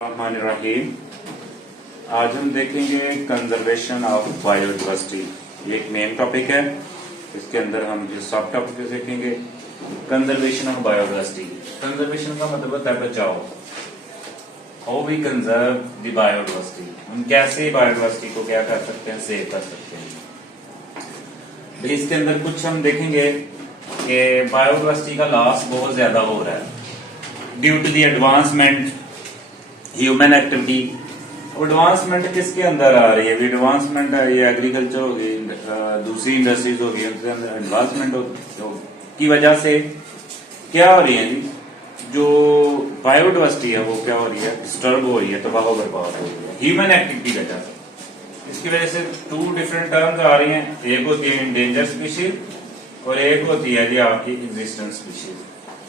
रहीम। आज हम देखेंगे कंजर्वेशन ऑफ बायोडाइवर्सिटी। ये एक मेन टॉपिक है। इसके अंदर हम जो सब टॉपिक देखेंगे कंजर्वेशन ऑफ बायोडाइवर्सिटी। कंजर्वेशन का मतलब होता है बचाओ। How we conserve the biodiversity, हम कैसे बायोडाइवर्सिटी को क्या कर सकते हैं, सेव कर सकते हैं। इसके अंदर कुछ हम देखेंगे कि बायोडाइवर्सिटी का लॉस बहुत ज्यादा हो रहा है due to the advancement human activity. Advancement किसके अंदर आ रही है? एडवांसमेंट ये एग्रीकल्चर होगी, दूसरी इंडस्ट्रीज होगी, उनके अंदर एडवांसमेंट की वजह से क्या हो रही है जी, जो बायोडाइवर्सिटी है वो क्या हो रही है, डिस्टर्ब हो रही है, तबाह बर्बाद हो रही है ह्यूमन एक्टिविटी की वजह से। इसकी वजह से टू डिफरेंट टर्म्स आ रही हैं। एक होती है इंडेंजर स्पीशीज और एक होती है जी आपकी एग्जिस्टेंट स्पीशीज।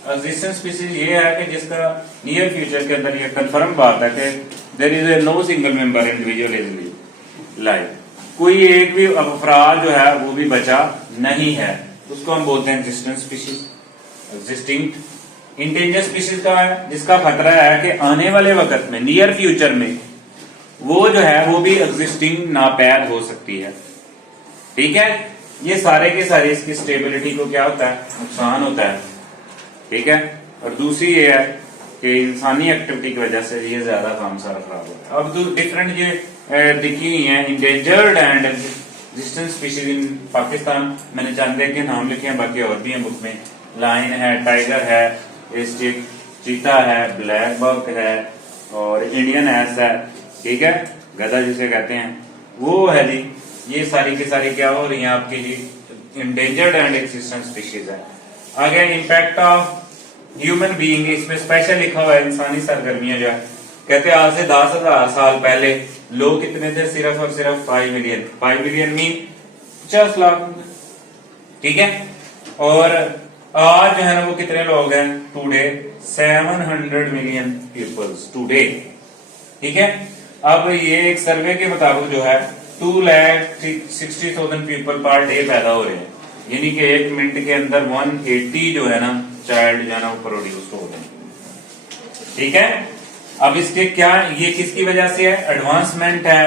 एग्जिस्टेंट स्पीशीज ये है कि जिसका नियर फ्यूचर के अंदर ये कंफर्म बात है कि there is a no single member individual is life, कोई एक भी अफराद जो है वो भी बचा नहीं है, उसको हम बोलते हैं existent species. Existing endangered species का है जिसका खतरा है कि आने वाले वक्त में नियर फ्यूचर में वो जो है वो भी एग्जिस्टिंग नापैद हो सकती है। ठीक है, ये सारे के सारे इसकी स्टेबिलिटी को क्या होता है, नुकसान होता है। ठीक है, और दूसरी ये है कि इंसानी एक्टिविटी की वजह से ये ज्यादा काम सारा खराब होता है। अब तो डिफरेंट ये दिखी हुई है endangered and existent species in Pakistan. मैंने जानते के नाम लिखे हैं, बाकी और भी हैं बुक में। लायन है, टाइगर है, चीता है, ब्लैक बक है और इंडियन एस है। ठीक है, गधा जिसे कहते हैं वो है जी। ये सारी की सारी क्या हो रही है आपकी जी, इंडेंजर्ड एंड एग्जिस्टेंट स्पीशीज है। आगे इम्पैक्ट ऑफ ह्यूमन बीइंग, इसमें स्पेशल लिखा हुआ है इंसानी सरगर्मियां जो है। कहते हैं आज से 10,000 साल पहले लोग कितने थे, सिर्फ और सिर्फ 5 मिलियन। 5 million mean 50 lakh. ठीक है, और आज जो है ना वो कितने लोग हैं टुडे, 700 मिलियन पीपल्स टुडे। ठीक है, अब ये एक सर्वे के मुताबिक जो है 2,60,000 पीपल पर डे पैदा हो रहे हैं, यानी कि एक मिनट के अंदर 180 जो है ना चाइल्ड जो है ना वो प्रोड्यूस हो रहे हैं। ठीक है, अब इसके क्या, ये किसकी वजह से है? एडवांसमेंट है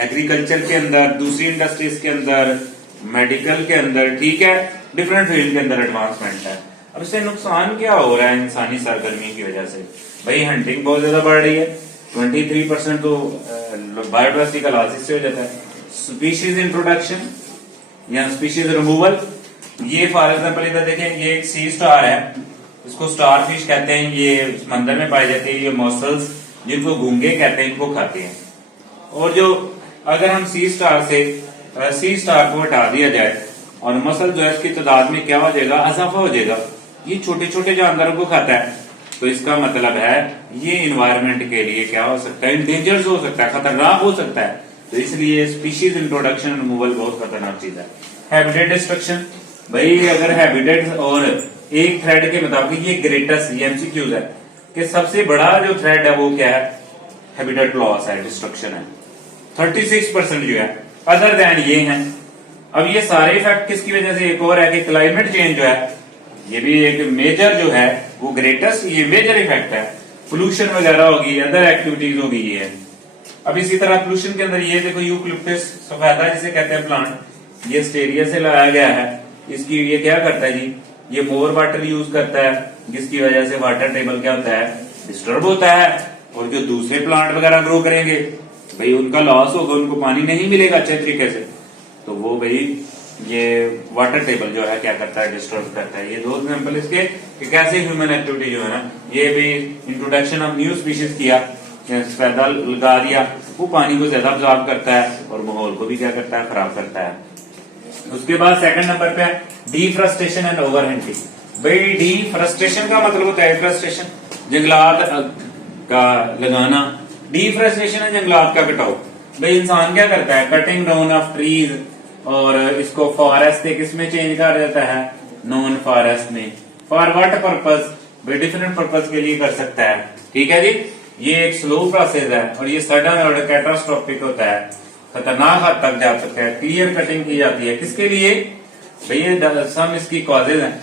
एग्रीकल्चर के अंदर, दूसरी इंडस्ट्रीज के अंदर, मेडिकल के अंदर। ठीक है, डिफरेंट फील्ड के अंदर एडवांसमेंट है। अब इससे नुकसान क्या हो रहा है इंसानी सरगर्मी की वजह से? भाई हंटिंग बहुत ज्यादा बढ़ रही है, 23% तो बायोडाइवर्सिटी का लॉस इससे हो जाता है। स्पीशीज इंट्रोडक्शन या स्पीशीज रिमूवल, ये फॉर एग्जाम्पल इधर देखें, ये एक सी स्टार है, इसको स्टार फिश कहते हैं, ये समंदर में पाई जाती है। ये मॉसल्स जिनको घूंगे कहते हैं, इनको खाते हैं। और जो अगर हम सी स्टार को हटा दिया जाए और मसल जो है इसकी तादाद में क्या हो जाएगा, इजाफा हो जाएगा। ये छोटे छोटे जानवरों को खाता है, तो इसका मतलब है ये इन्वायरमेंट के लिए क्या हो सकता है, इंडेंजर्स हो सकता है, खतरनाक हो सकता है। तो इसलिए स्पीशीज इंट्रोडक्शन रिमूवल बहुत खतरनाक चीज है। हैबिटेट डिस्ट्रक्शन, भाई अगर हैबिटेट और एक थ्रेड के मुताबिक ये ग्रेटेस्ट, ये एमसीक्यूज है कि सबसे बड़ा जो थ्रेड है वो क्या है, हैबिटेट लॉस है, डिस्ट्रक्शन है। 36% जो है अदर देन ये है। अब ये सारे इफेक्ट किसकी वजह से? एक और है कि क्लाइमेट चेंज जो है, ये भी एक मेजर जो है वो ग्रेटेस्ट, ये मेजर इफेक्ट है। पोल्यूशन वगैरह होगी, अदर एक्टिविटीज होगी ये। अब इसी तरह पोल्यूशन के अंदर ये देखो यूकलिप्टस सफेदा जिसे कहते हैं प्लांट, ये स्टेरिया से लगाया गया है। इसकी ये क्या करता है जी, ये मोर वाटर यूज करता है, जिसकी वजह से वाटर टेबल क्या होता है, डिस्टर्ब होता है। और जो दूसरे प्लांट वगैरह ग्रो करेंगे भाई उनका लॉस होगा, उनको पानी नहीं मिलेगा अच्छे तरीके से, तो वो भाई ये वाटर टेबल जो है क्या करता है, डिस्टर्ब करता है। ये दो एग्जाम्पल इसके कि कैसे ह्यूमन एक्टिविटी जो है ना, ये भी इंट्रोडक्शन ऑफ न्यू स्पीशीज किया, पैदा लगा दिया, वो पानी को ज्यादा अब्जॉर्ब करता है और माहौल को भी क्या करता है, खराब करता है। उसके बाद सेकंड नंबर पे डिफॉरेस्टेशन एंड ओवर हंटिंग। भाई डिफॉरेस्टेशन का मतलब होता है फ्रस्ट्रेशन, जंगलात का लगाना। डिफॉरेस्टेशन है जंगलात का कटाव। भाई इंसान क्या करता है, कटिंग डाउन ऑफ ट्रीज, और इसको फॉरेस्ट से किसमें चेंज कर देता है, नॉन फॉरेस्ट में। For what purpose? भाई डिफरेंट पर्पज के लिए कर सकता है। ठीक है जी, ये एक स्लो प्रोसेस है और ये सडन और कैटास्ट्रोफिक होता है, खतरनाक हद तक जा सकता है। क्लियर कटिंग की जाती है किसके लिए? भाई सम इसकी कॉजेज हैं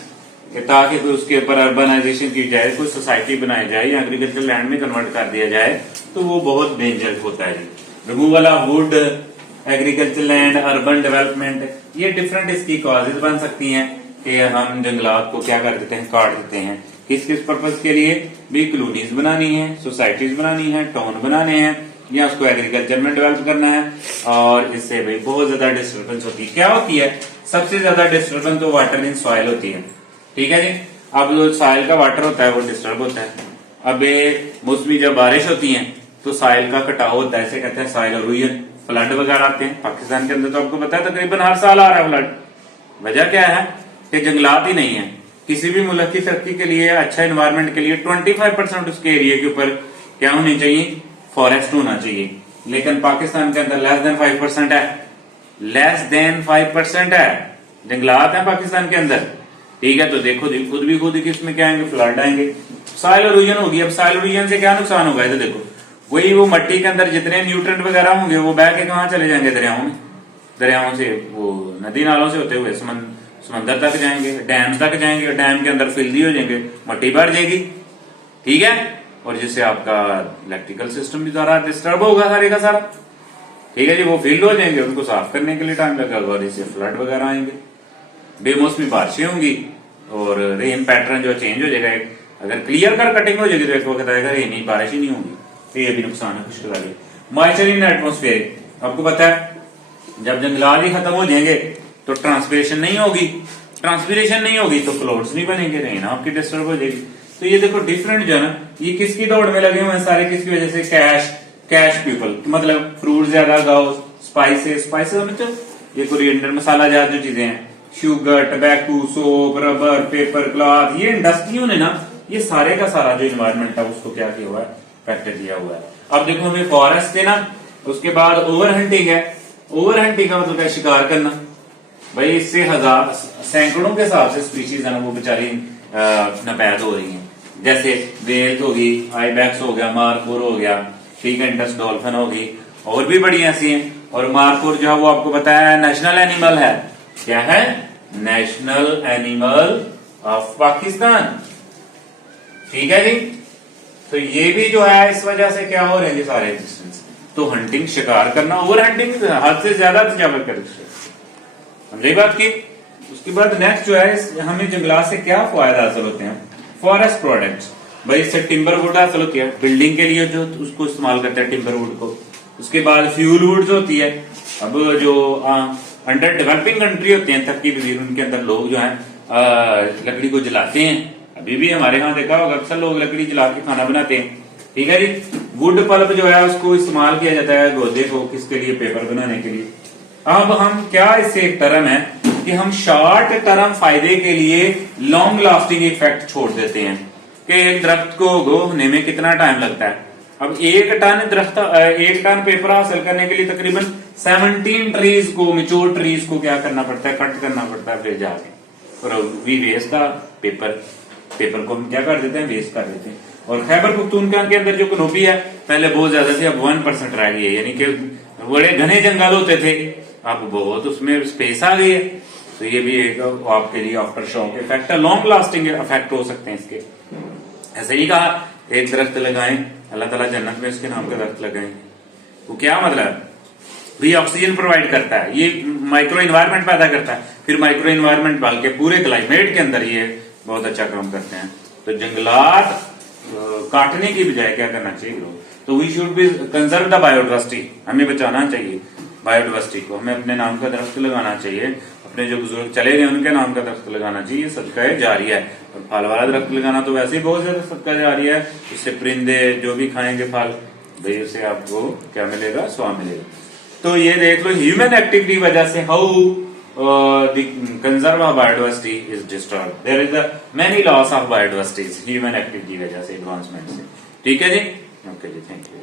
कि ताकि कोई उसके ऊपर अर्बनाइजेशन की जाए, कोई सोसाइटी बनाई जाए या एग्रीकल्चर लैंड में कन्वर्ट कर दिया जाए, तो वो बहुत डेंजर होता है जी। Removal of wood, agriculture land, urban development, ये डिफरेंट इसकी कॉजेज बन सकती हैं कि हम जंगलात को क्या कर देते हैं, काट देते हैं। किस किस पर्पज के लिए भी, कॉलोनीज बनानी है, सोसाइटीज बनानी है, टाउन बनाने हैं, या उसको एग्रीकल्चर में डेवलप करना है, और इससे भाई बहुत ज्यादा डिस्टर्बेंस होती है। क्या होती है, सबसे ज्यादा डिस्टर्बेंस तो वाटर इन सॉइल होती है, ठीक है जी। अब जो सॉइल का वाटर होता है वो डिस्टर्ब होता है। अब मौसमी जब बारिश होती है तो सॉइल का कटाव होता है, इसे कहते हैं सॉइल इरोजन। फ्लड वगैरह आते हैं पाकिस्तान के अंदर, तो आपको पता है तकरीबन हर साल आ रहा है फ्लड। वजह क्या है कि जंगलात ही नहीं है। किसी भी मुल्क की तरक्की के लिए, अच्छा एनवायरमेंट के लिए 25% उसके एरिया के ऊपर क्या होनी चाहिए, फॉरेस्ट होना चाहिए। लेकिन पाकिस्तान के अंदर लेस देन 5% है, लेस देन 5% है जंगलात है पाकिस्तान के अंदर, ठीक है। तो देखो खुद किसमें क्या आएंगे, फ्लड आएंगे, सॉइल इरोजन होगी। अब सॉइल इरोजन से क्या नुकसान होगा, तो देखो वही वो मट्टी के अंदर जितने न्यूट्रेंट वगैरह होंगे वो बह के कहाँ चले जाएंगे, दरियाओं में, दरियाओं से वो नदी नालों से होते हुए समंदर तक जाएंगे, डैम तक जाएंगे, डैम के अंदर फिल्दी हो जाएंगे, मट्टी भर जाएगी, ठीक है। और जिससे आपका इलेक्ट्रिकल सिस्टम भी सारा डिस्टर्ब होगा, सारे का सारा, ठीक है जी। वो फिल्ड हो जाएंगे, उनको साफ करने के लिए टाइम लगेगा, और इससे फ्लड वगैरह आएंगे, बेमौसमी बारिशें होंगी, और रेन पैटर्न जो चेंज हो जाएगा। अगर क्लियर कर कटिंग हो जाएगी तो एक वक्त आएगा रेन ही, बारिश ही नहीं होगी, तो ये भी नुकसान है खुश्क वाली। मॉइस्चर इन एटमोस्फेयर, आपको पता है जब जंगलात ही खत्म हो जाएंगे तो ट्रांसपिरेशन नहीं होगी, ट्रांसपिरेशन नहीं होगी तो क्लाउड्स नहीं बनेंगे, रेन आपकी डिस्टर्ब हो जाएगी। तो ये देखो डिफरेंट जो है ना, ये किसकी दौड़ में लगे हुए हैं सारे, किसकी वजह से, कैश पीपल, मतलब फ्रूट ज्यादा खाओ, स्पाइसेस मतलब ये कोरिएंडर मसाला जात जो चीजें हैं, sugar, tobacco, soap, rubber, paper, cloth, ये इंडस्ट्रियों ने ना ये सारे का सारा जो इन्वायरमेंट है उसको क्या किया हुआ है, इफेक्ट किया हुआ है। अब देखो हमें फॉरेस्ट है ना, उसके बाद ओवर हंटिंग है। ओवर हंटिंग का मतलब है शिकार करना, भाई इससे हजार सैकड़ों के हिसाब से स्पीशीज है ना वो बेचारी नपैद हो रही है। जैसे वेल्स होगी, आईबैक्स हो गया, मारपुर हो गया, ठीक है, इंडस डॉल्फिन होगी, और भी बड़ी ऐसी हैं। और मारपुर जो है वो आपको पता है नेशनल एनिमल है, क्या है, नेशनल एनिमल ऑफ पाकिस्तान, ठीक है जी। तो ये भी जो है इस वजह से क्या हो रहे हैं सारे एग्जिस्टेंस, तो हंटिंग, शिकार करना, ओवर हंटिंग हद से ज्यादा तजावत कर, समझे बात की। उसके बाद नेक्स्ट जो है हमें जंगलात से क्या फायदा हासिल होते हैं, फॉरेस्ट प्रोडक्ट्स, भाई इससे टिम्बर वुड हासिल होती है, बिल्डिंग के लिए जो उसको इस्तेमाल करते हैं टिम्बर वुड को। उसके बाद फ्यूल वुड्स होती है। अब जो अंडर डेवलपिंग कंट्री होते हैं, तरक्की पजीर, उनके अंदर लोग जो है लकड़ी को जलाते हैं। अभी भी हमारे यहाँ देखा होगा अक्सर लोग लकड़ी जला के खाना बनाते हैं, ठीक है जी। वुड पल्प जो है उसको इस्तेमाल किया जाता है गोदे को, किसके लिए, पेपर बनाने के लिए। अब हम क्या, इससे एक टर्म है कि हम शॉर्ट टर्म फायदे के लिए लॉन्ग लास्टिंग इफेक्ट छोड़ देते हैं कि एक दरख्त को उगने में कितना टाइम लगता है। अब एक टन पेपर हासिल करने के लिए तकरीबन 17 ट्रीज को, मेच्योर ट्रीज को क्या करना पड़ता है, कट करना पड़ता है फिर जाके, और वी वेस्ट का पेपर को हम क्या कर देते हैं, वेस्ट कर देते हैं। और खैबर पख्तूनख्वा के अंदर जो कनोपी है पहले बहुत ज्यादा थी, अब 1% रह गई है, यानी कि बड़े घने जंगल होते थे, अब बहुत उसमें स्पेस आ गई है। तो ये भी एक आपके लिए आफ्टर शॉक इफेक्ट है, लॉन्ग लास्टिंग इफेक्ट हो सकते हैं इसके। ऐसे ही कहा, एक दरख्त लगाएं, अल्लाह ताला जन्नत में इसके नाम का दरख्त लगाएंगे, वो क्या मतलब, भी ऑक्सीजन प्रोवाइड करता है, ये माइक्रो इन्वायरमेंट पैदा करता है, फिर माइक्रो इन्वायरमेंट बल्कि पूरे क्लाइमेट के अंदर ये बहुत अच्छा काम करते हैं। तो जंगलात काटने की बजाय क्या करना चाहिए लोग, तो we should be conserve the biodiversity, हमें बचाना चाहिए बायोडाइवर्सिटी को, हमें अपने नाम का दरख्त लगाना चाहिए, अपने जो बुजुर्ग चले गए उनके नाम का दरख्त लगाना चाहिए, सदका जारी है। और फल वाला दरख्त लगाना तो वैसे ही बहुत ज्यादा सदका जारी है, इससे परिंदे जो भी खाएंगे फल, भाई उससे आपको क्या मिलेगा, स्वाद मिलेगा। तो ये देख लो ह्यूमन एक्टिविटी वजह से how the conserve of biodiversity is destroyed. There is a many loss of biodiversity human activity वजह से, एडवांसमेंट से, ठीक है जी। ओके जी, थैंक यू।